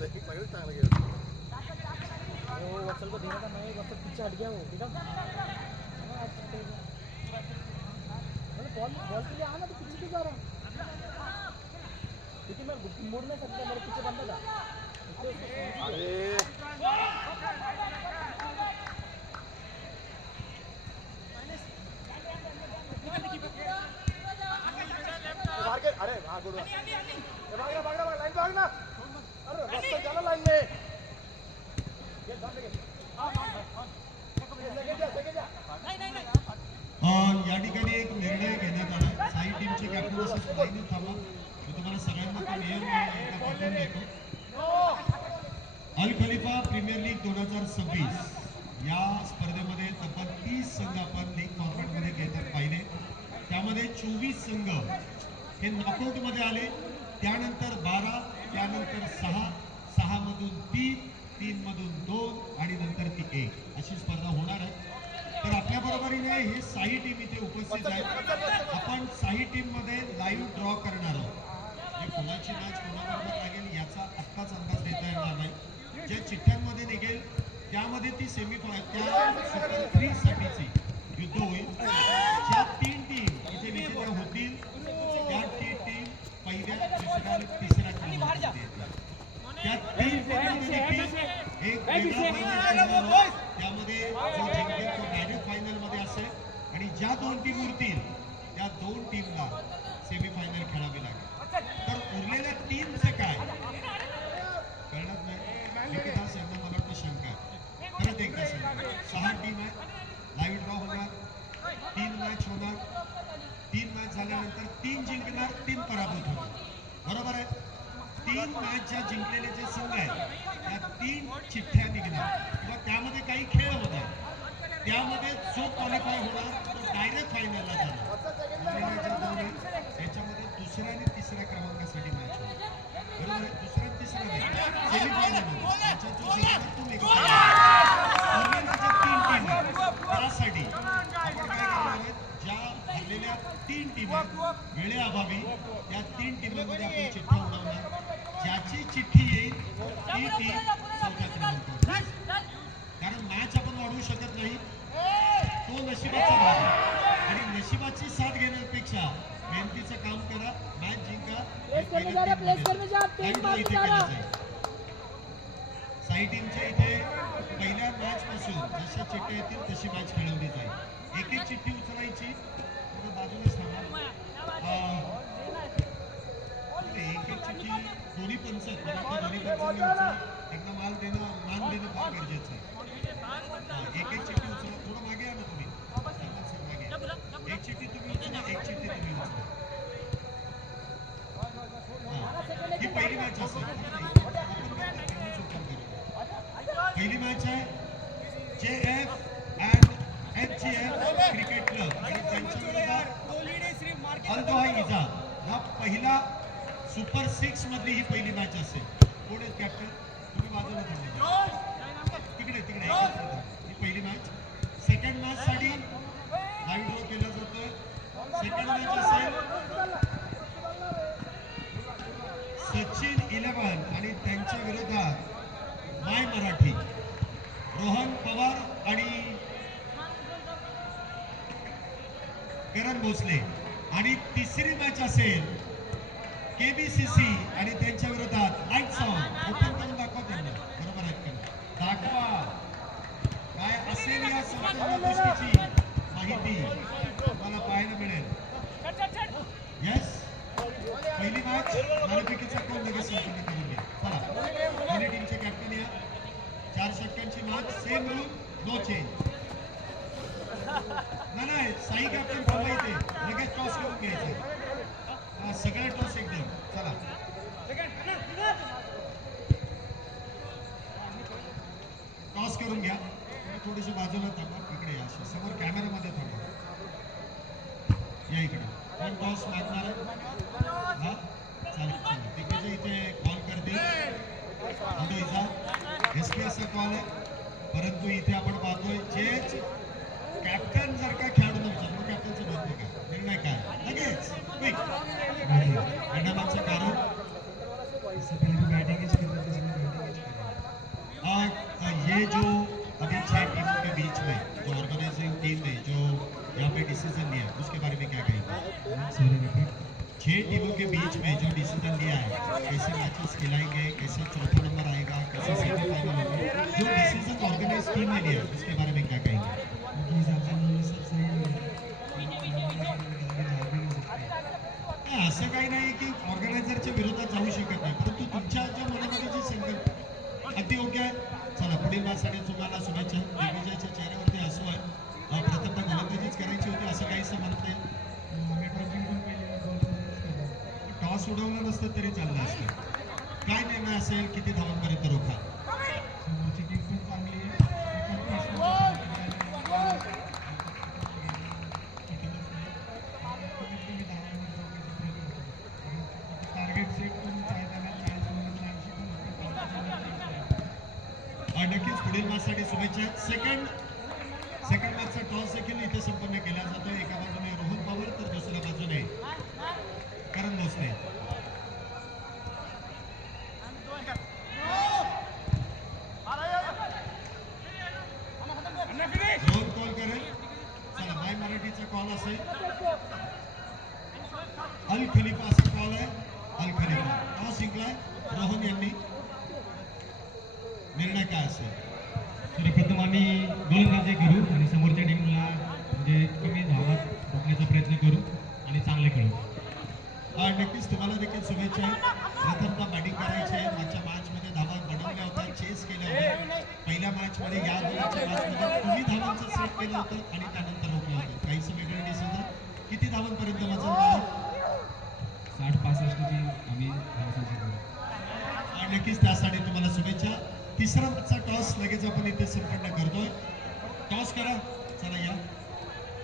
वत्सल को दे रहा था मैं, वत्सल पीछे हट गया वो, देखा? बॉल बॉल के लिए आना तो पीछे क्यों जा रहा? क्योंकि मैं मोड़ नहीं सकता, मेरे पीछे बंदा था। अरे भाग गुड, भागना लाइन पे भागना, अरे रास्ता चला लाइन में, या ठिकाणी एक निर्णय घेण्यात आला. साई टीमचे कॅप्टन असं लाईनीत थांबा. मी तुम्हाला सगळ्यांना तो नियम एकदा पाठवून देतो. अल खलिफा प्रीमियर लीग 2026 या स्पर्धेमध्ये तब्बल 30 संघ आपण लीग फॉर्मॅटमध्ये घेतात पाहिले. त्यामध्ये 24 संघ हे नॉकआउट मध्ये आले. त्यानंतर 12, त्यानंतर 6, 6 मधून 3, 3 मधून 2 आणि नंतर ती 1 अशी स्पर्धा होणार आहे. तर आपल्या बरोबरीने हे 6 टीम इथे उपस्थित आहेत. आपण 6 टीम मध्ये लाईव्ह ड्रॉ करणार आहोत. म्हणजे कोणाची मॅच कोणाबरोबर लागेल याचा आत्ताच अंदाज देता येणार नाही. ज्या चिठ्ठ्यांमध्ये निघेल त्यामध्ये ती सेमीफायनल त्या सुपर 3 साठीची युद्ध होईल. ज्या 3 टीम इथे विजेत्या होतील त्या टीम पहिल्या, दुसऱ्या आणि तिसऱ्या क्रमांकावरती येतील. त्या 3 टीममध्ये एक वेगळा फायनल, त्यामध्ये जो जिंकेल तो डायरेक्ट फायनल मध्ये असेल आणि ज्या 2 टीम उरतील त्या 2 टीमला सेमीफायनल खेळावी लागेल. तर उरलेल्या 3चे काय कळणार नाही. विकीदास यांना मला वाटतं शंका आहे. परत एकदा सांगा, 6 टीम आहे, लाईव्ह ड्रॉ होणार, 3 मॅच होणार. 3 मॅच झाल्यानंतर 3 जिंकणार, 3 पराभूत होणार. बरोबर आहे. 3 मॅच ज्या जिंकलेले जे संघ आहेत त्या 3 चिठ्ठ्या निघणार किंवा त्यामध्ये काही खेळ होणार. त्यामध्ये जो क्वालिफाय होणार तो डायरेक्ट फायनलला जाणार. त्याच्यामध्ये दुसऱ्या आणि तिसऱ्या क्रमांकासाठी मॅच होणार. बरोबर आहे. दुसऱ्या आणि तिसऱ्या नाही, सेमीफायनल त्याच्यात जो जिंकणार तो निघणार. उरलेल्या ज्या 3 टीम आहेत त्यासाठी आपण काय करणार आहे, ज्या हरलेल्या 3 टीम आहेत वेळेअभावी या 3 टीमांमध्ये आपण चिठ्ठ्या उडवणार. ज्याची चिठ्ठी येईल ती टीम 4थ्या क्रमांकावर. कारण मॅच आपण वाढवू शकत नाही, तो नशिबाचा भाग आहे. आणि नशिबाची साथ घेण्यापेक्षा मेहनतीचं काम करा, मॅच जिंका. इथे केलं जाईल. साई टीमच्या इथे पहिल्या मॅच पासून जशा चिठ्ठ्या येतील तशी मॅच खेळवली जाईल. एक एक चिठ्ठी उचलायची. बाजूलाच थांबा. एक एक चिठ्ठी दोन्ही पंच आहेत, मला वाटतं दोन्ही पंचांनी त्यांना मान देणं फार गरजेचं आहे. एक एक चिठ्ठी उचला. थोडं मागे या ना तुम्ही, मागे. एक चिठ्ठी तुम्ही उचला, एक चिठ्ठी तुम्ही उचला. ही पहिली मॅच असेल. पहिली मॅच आहे JF and HGF cricket club आणि त्यांच्या विरोधात अल्दोहा इजा. हा पहिला सुपर 6 मधली ही पहिली मॅच असेल. कोण आहेत कॅप्टन? तुम्ही बाजूला थांबा. तिकडे तिकडे ही पहिली मॅच. सेकंड मॅच साठी लाईव्ह ड्रॉ केला जातोय. सेकंड मॅच असेल सचिन 11 आणि त्यांच्या विरोधात माय मराठी रोहन पवार आणि करण भोसले. आणि तिसरी मॅच असेल KBCC आणि त्यांच्या विरोधात लाईट सॉन्ग. ओपन करून दाखवा त्यांना. बरोबर आहेत का? दाखवा काय असेल या संपूर्ण गोष्टीची माहिती तुम्हाला पाहायला मिळेल. यस, पहिली मॅच नाणेफेकीचा कोण लगेच संपन्न करून घ्या. चला, दोन्ही टीमचे कॅप्टन या. 4 षटकांची match, same rule, no change. नाही, साई कॅप्टन थांबा इथे, लगेच टॉस करून घ्यायचे. सगळे टॉस एकदम. चला, टॉस करून घ्या. थोडीशी बाजूला थांबा, इकडे या, समोर कॅमेरामध्ये थांबा. या इकडे. कोण टॉस मारणार आहे? हा चालेल. दिग्विजय इथे कॉल करतील. SPSचा कॉल आहे. परंतु इथे आपण पाहतोय जे कॅप्टन जर का खेळाडूंना विचारलं कॅप्टनचं महत्व काय, निर्णय काय, लगेच क्विक परिणामाचं कारण बॅटिंगच ये जो अभी 6 टीमों के बीच में जो ऑर्गेनाइजिंग टीम ने जो यहाँ पे डिसीजन लिया है उसके बारे में क्या कहेंगे? 6 टीमों के बीच में जो डिसीजन लिया है कैसे मैचेस खिलाएंगे, कैसे चौथा नंबर आएगा, कैसे सेमीफाइनल होगी, जो डिसीजन ऑर्गेनाइज टीम ने लिया उसके बारे में क्या कहेंगे? असं काही नाही की ऑर्गनायझरच्या विरोधात जाऊ शकत नाही, परंतु तुमच्या ज्या मनामध्ये जी संकल्प अगदी योग्य आहे. चला पुढील मॅचसाठी तुम्हाला शुभेच्छा. दिग्विजयाच्या चेहऱ्यावरती हसू आहे. प्रथमतः गोलंदाजीच करायची होती असं काहीच म्हणत नाही. टॉस उडवलं नसतं तरी चाललं असतं. काय निर्णय असेल, किती धावांपर्यंत रोखा? नक्कीच पुढील मॅचसाठी शुभेच्छा. सेकंड मॅचचा टॉस देखील इथे संपन्न केला जातोय. एका बाजूने रोहन पवार तर दुसऱ्या बाजूने करण भोसले. रोहन कॉल करेल. चला माय मराठीचा कॉल असेल. अल खलिफा असा कॉल आहे. अल खलिफा टॉस जिंकलाय रोहन यांनी. निर्णय काय असेल? सर्वप्रथम आम्ही गोलंदाजी करू आणि समोरच्या टीमला म्हणजे कमी धावात रोखण्याचा प्रयत्न करू आणि चांगले खेळू. नक्कीच तुम्हाला देखील शुभेच्छा. प्रथमतः बॅटिंग करायची आहे. मागच्या मॅचमध्ये धावा बनवल्या होत्या, चेस केल्या होत्या. पहिल्या मॅचमध्ये या गोलाच्या मॅचमध्ये तुम्ही धावांचं सेट केलं होतं आणि त्यानंतर रोखलं होतं. काहीच वेगळं दिसत. किती धावांपर्यंत मजल झाला? 60-65 आम्ही धावांचा नक्कीच त्यासाठी तुम्हाला शुभेच्छा. तिसरा मॅचचा टॉस लगेच आपण इथे संपन्न करतोय. टॉस करा. चला या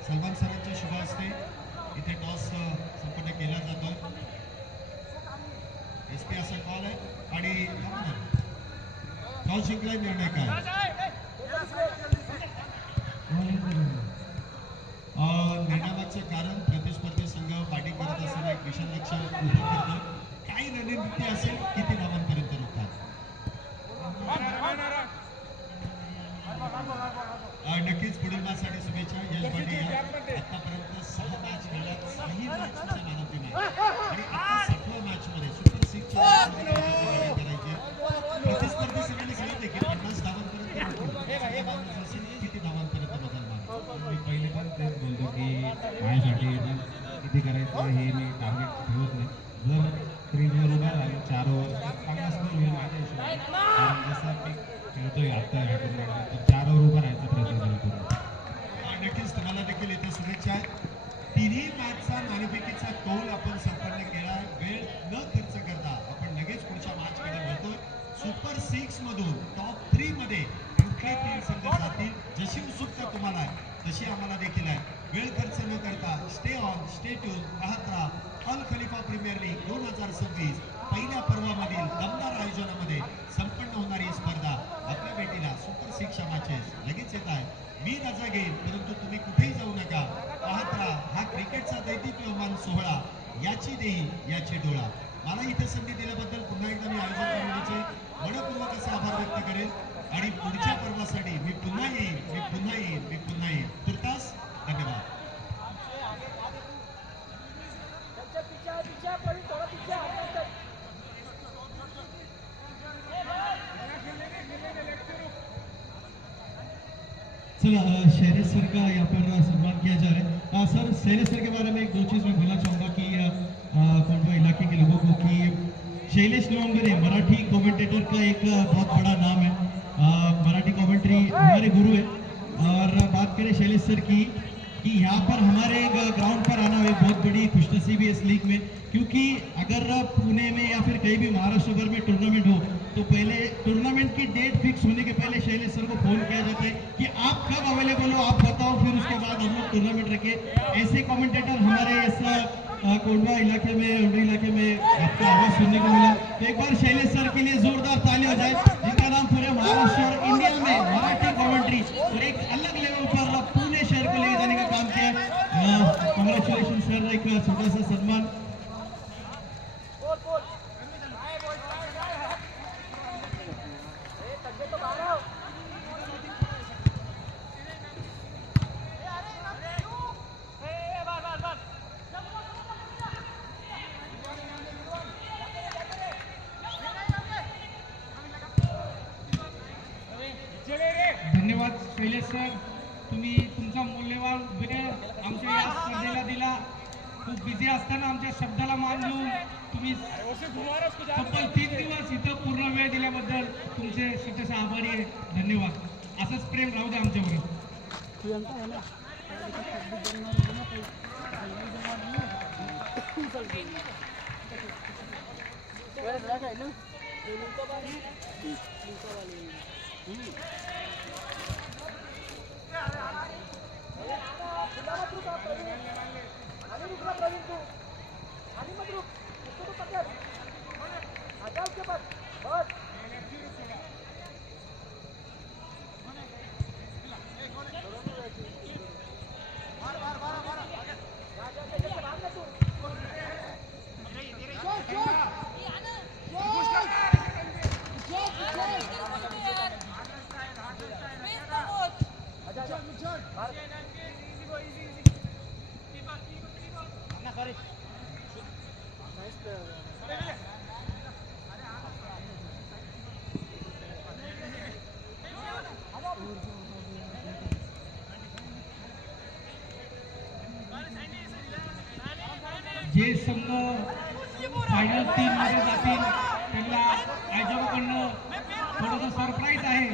सलमान सरांच्या शुभ हस्ते इथे टॉस संपन्न केला जातोय. SP असा कॉल आहे आणि टॉस जिंकलाय. निर्णय काय? निर्णयामागचं कारण प्रतिस्पर्धी संघ बॅटिंग करत असताना एक विषम लक्ष उभं करतो. काय रणनीती असेल, किती धावांपर्यंत रोखतात? नक्कीच पुढील मॅचसाठी शुभेच्छा. यश पाटील आतापर्यंत 6 मॅच खेळल्यात. 6ही मॅच मध्ये मॅन ऑफ द मॅच आणि आता 7व्या मॅच मध्ये सुपर 6 करायचे. प्रतिस्पर्धी सगळ्यांनी सांगितले की 50 धावांपर्यंत किती धावांपर्यंत बदल मार. मी पहिले पण तेच बोलतो की माझ्यासाठी किती करायचं हे मी टार्गेट ठेवत नाही. जर क्रीजवर उभा राहिलो 4 ओव्हर तर चांगला स्कोर होईल माझ्या हिशोबाने. कारण जसं की खेळतोय आता ह्या टुर्नामेंटला तर 4 ओव्हर उभा राहायचा प्रयत्न करतो. नक्कीच तुम्हाला देखील इथे शुभेच्छा. तिन्ही मॅचचा नाणेफेकीचा कौल आपण संपन्न केला. वेळ न खर्च करता आपण लगेच पुढच्या मॅचकडे वळतोय. सुपर 6 मधून टॉप 3 मध्ये कुठले 3 संघ जातील, जशी उत्सुकता तुम्हाला आहे तशी आम्हाला देखील आहे. वेळ खर्च न करता स्टे ऑन, स्टे ट्यून, पाहत राहा अल खलिफा प्रीमियर लीग 2026. पहिल्या पर्वामधील दमदार आयोजनामध्ये संपन्न होणारी ही स्पर्धा आपल्या भेटीला सुपर 6 मॅचेस लगेच येत आहे. मी रजा घेईन परंतु तुम्ही कुठेही जाऊ नका. पाहत राहा हा क्रिकेटचा दैदिप्यमान सोहळा. याची देही याची डोळा. मला इथे संधी दिल्याबद्दल पुन्हा एकदा मी आयोजक कमिटीचे मनपूर्वक असे आभार व्यक्त करेन आणि पुढच्या पर्वासाठी मी पुन्हा येईन. तुर्तास धन्यवाद. चला शैलेश सर का यहाँ पर सम्मान किया जा रहा है. सर शैलेश सर के बारे में 2 चीज़ मैं बोलना चाहूँगा कि कोंडवा इलाके के लोगों को कि शैलेश लोंगरे मराठी कमेंटेटर का एक बहुत बड़ा नाम है. मराठी कमेंट्री हमारे गुरु है. और बात करें शैलेश सर की कि यहाँ पर हमारे ग्राउंड पर आना एक बहुत बड़ी खुशनसीबी है इस लीग में. क्योंकि अगर पुणे में या फिर कहीं भी महाराष्ट्र भर में टूर्नामेंट हो तो पहले टूर्नामेंट की डेट फिक्स होने के पहले शैलेश सर को फोन किया जाता है कि आप कब अवेलेबल हो, आप बताओ, फिर उसके बाद हम लोग टूर्नामेंट रखें. ऐसे कमेंटेटर हमारे इस कोंडवा इलाके में, उमरी इलाके में आपका आवाज सुनने को मिला. तो एक बार शैलेश सर के लिए जोरदार ताली हो जाए, जिनका नाम पूरे महाराष्ट्र और इंडिया में मराठी कमेंट्री और एक अलग लेवल पर पुणे शहर को लेकर जाने का काम किया. Congratulation sir. एक छोटा सा सम्मान. शैलेश सर, तुम्ही तुमचा मूल्यवान वेळ आमच्या या स्पर्धेला दिला. खूप बिझी असताना आमच्या शब्दाला मान देऊन तुम्ही तब्बल 3 दिवस इथं पूर्ण वेळ दिल्याबद्दल तुमचे शतश आभारी आहे. धन्यवाद. असंच प्रेम राहू द्या आमच्याबरोबर. आणि रुक ना प्रवीण तू आणि मत रुक उसको तो पकड़ आजा उसके पास बस जे संघ फायनल 3 मध्ये जातील त्यांना आयोजकांकडून थोडंसं सरप्राईज आहे.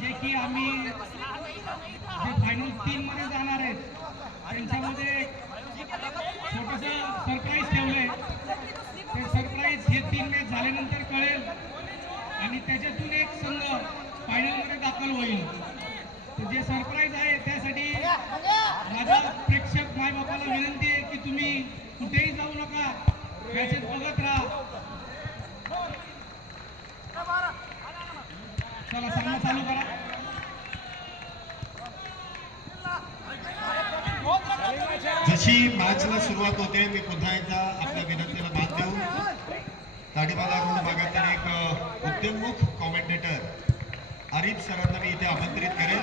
जे की आम्ही जे फायनल 3 मध्ये जाणार आहेत त्यांच्यामध्ये छोटंसं सरप्राईज ठेवलंय. ते सरप्राईज हे 3 मॅच झाल्यानंतर कळेल आणि त्याच्यातून एक संघ फायनलमध्ये दाखल होईल. तर जे सरप्राईज आहे त्यासाठी माझ्या प्रेक्षक मायबापाला विनंती आहे की तुम्ही कुठेही जाऊ नका, मॅचेस बघत राहा. चला सामना चालू करा. जशी मॅचला सुरुवात होते मी पुन्हा एकदा आपल्या विनंतीला मान देऊन ताडीवाला रोड भागातील एक उद्योन्मुख कॉमेंटेटर आरिफ सरांना मी इथे आमंत्रित करेन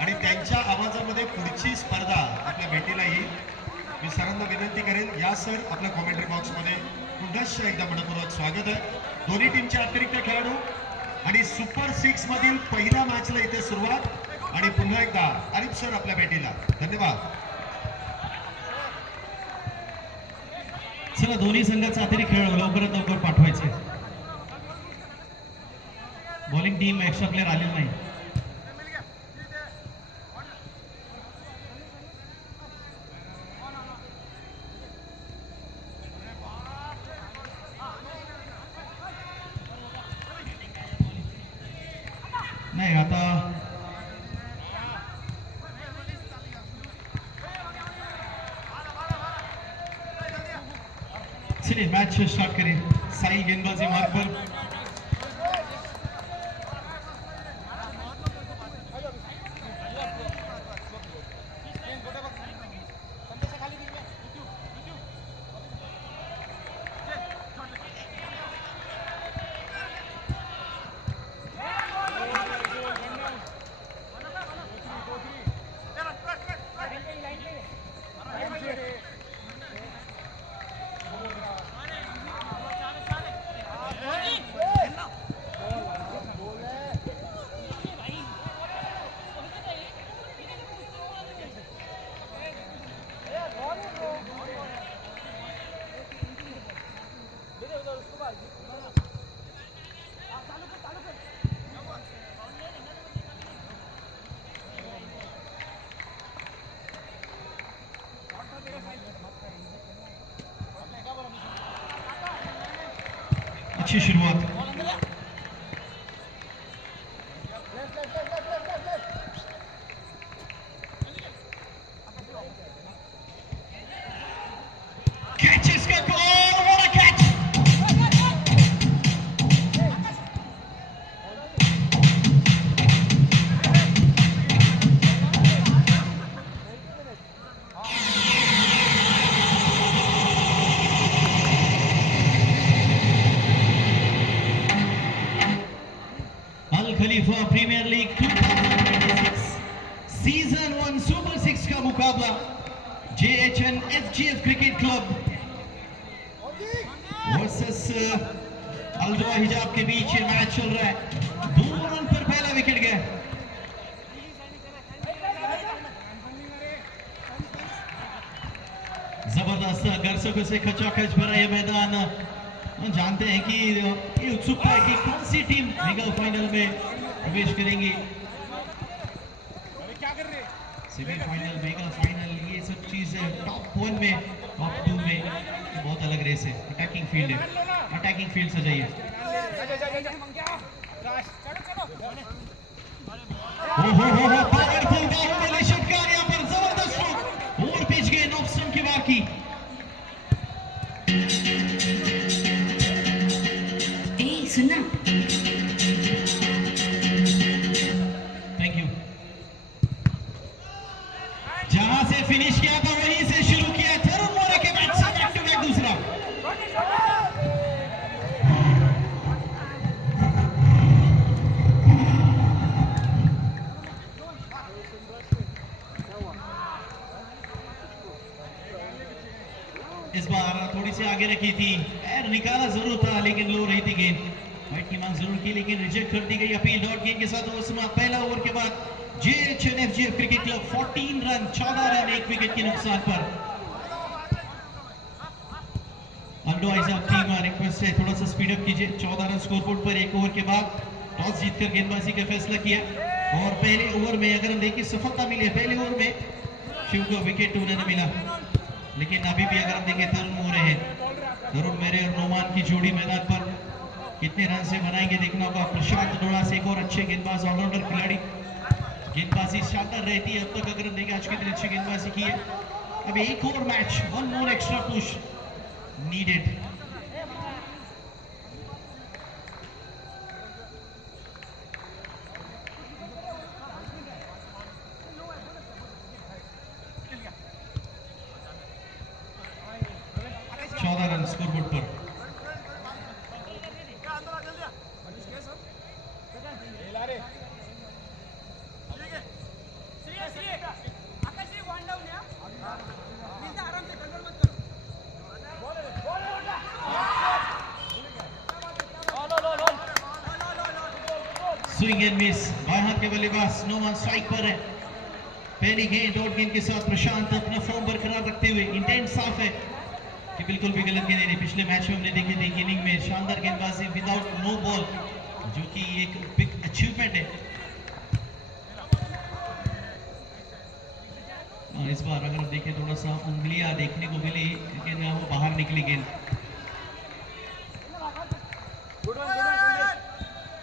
आणि त्यांच्या आवाजामध्ये पुढची स्पर्धा आपल्या भेटीला येईल. मी सरांना विनंती करेन, या सर आपल्या कॉमेंट्री बॉक्समध्ये पुन्हा एकदा मनपूर्वक स्वागत आहे. दोन्ही टीमचे अतिरिक्त खेळाडू आणि सुपर 6 मधील पहिल्या मॅचला इथे सुरुवात आणि पुन्हा एकदा आरिफ सर आपल्या भेटीला. धन्यवाद. चला दोन्ही संघाचा अतिरिक्त खेळाडू लवकरात लवकर पाठवायचे. बॉलिंग टीम एक्स्ट्रा प्लेअर आलेला नाही. नाही आता चलिए मैच स्टार्ट करें. साहिल गेंदबाजी मार्ग पर अच्छी शुरुआत. Catches का goal, what a catch! Al Khalifa premier league 2026 season 1 super 6 का मुकाबला JHN FGF cricket club versus अल्दवा हिजाब के बीच ये मैच चल रहा है. 2 रन पर पहला विकेट गया. जबरदस्त दर्शकों से खचाखच भरा ये मैदान। हम जानते हैं कि ये उत्सुकता है कि कौन सी टीम मेगा फाइनल में प्रवेश करेंगी। सेमीफाइनल, मेगा फाइनल, ये सब चीजें टॉप 1 में, टॉप 2 में बहुत अलग रेस है। अटैकिंग फील्ड है, अटैकिंग फील्ड सजाइए। पावरफुल बाहुबली षटकार, यहाँ पर जबरदस्त स्ट्रोक और पिच गेंद ऑफ स्टंप की बाकी। ए सुनना, थैंक यू। जहां से फिनिश किया था वहीं से शुरू किया तरुण मोरे के बैट से बैक टू बैक दूसरा। इस बार थोड़ी सी आगे रखी थी, पैर निकाला जरूर था लेकिन लो रही थी गेंद। वाइट की मांग जरूर की लेकिन रिजेक्ट कर दी गई अपील। डॉट गेंद के साथ ओवर समाप्त। पहला ओवर के बाद JHNFGF cricket club 14 run, 14 run, 1 wicket के नुकसान पर। टीम रिक्वेस्ट है थोड़ा सा स्पीड अप कीजिए। 14 रन स्कोर बोर्ड पर 1 ओवर के बाद टॉस जीतकर गेंदबाजी का फैसला किया और पहले ओवर में अगर हम देखें सफलता मिली है। पहले ओवर में शिव को विकेट उन्हें मिला, लेकिन अभी भी अगर हम देखें तरुण मोरे हैं, तरुण मोरे और नोमान की जोड़ी मैदान पर कितने रन से बनाएंगे देखना होगा। प्रशांत डोड़ा से एक और अच्छे गेंदबाज, ऑलराउंडर खिलाड़ी, गेंदबाजी शानदार रहती है अब तक। अगर हम देखें आज के दिन अच्छी गेंदबाजी की है। अब एक और match, 1 more extra push needed. Run scoreboard पर। स्विंग एंड मिस, बाएं हाथ के बल्लेबाज नोमान स्ट्राइक पर है। पहली गेंद, डॉट गेंद के साथ प्रशांत अपना फॉर्म बरकरार रखते हुए, इंटेंट साफ है कि बिल्कुल भी गलत गेंद नहीं। पिछले मैच में हमने देखी थी इनिंग में शानदार गेंदबाजी विदाउट नो बॉल, जो कि एक बिग अचीवमेंट है। इस बार अगर हम देखें थोड़ा सा उंगलियां देखने को मिली, लेकिन वो बाहर निकली गेंद।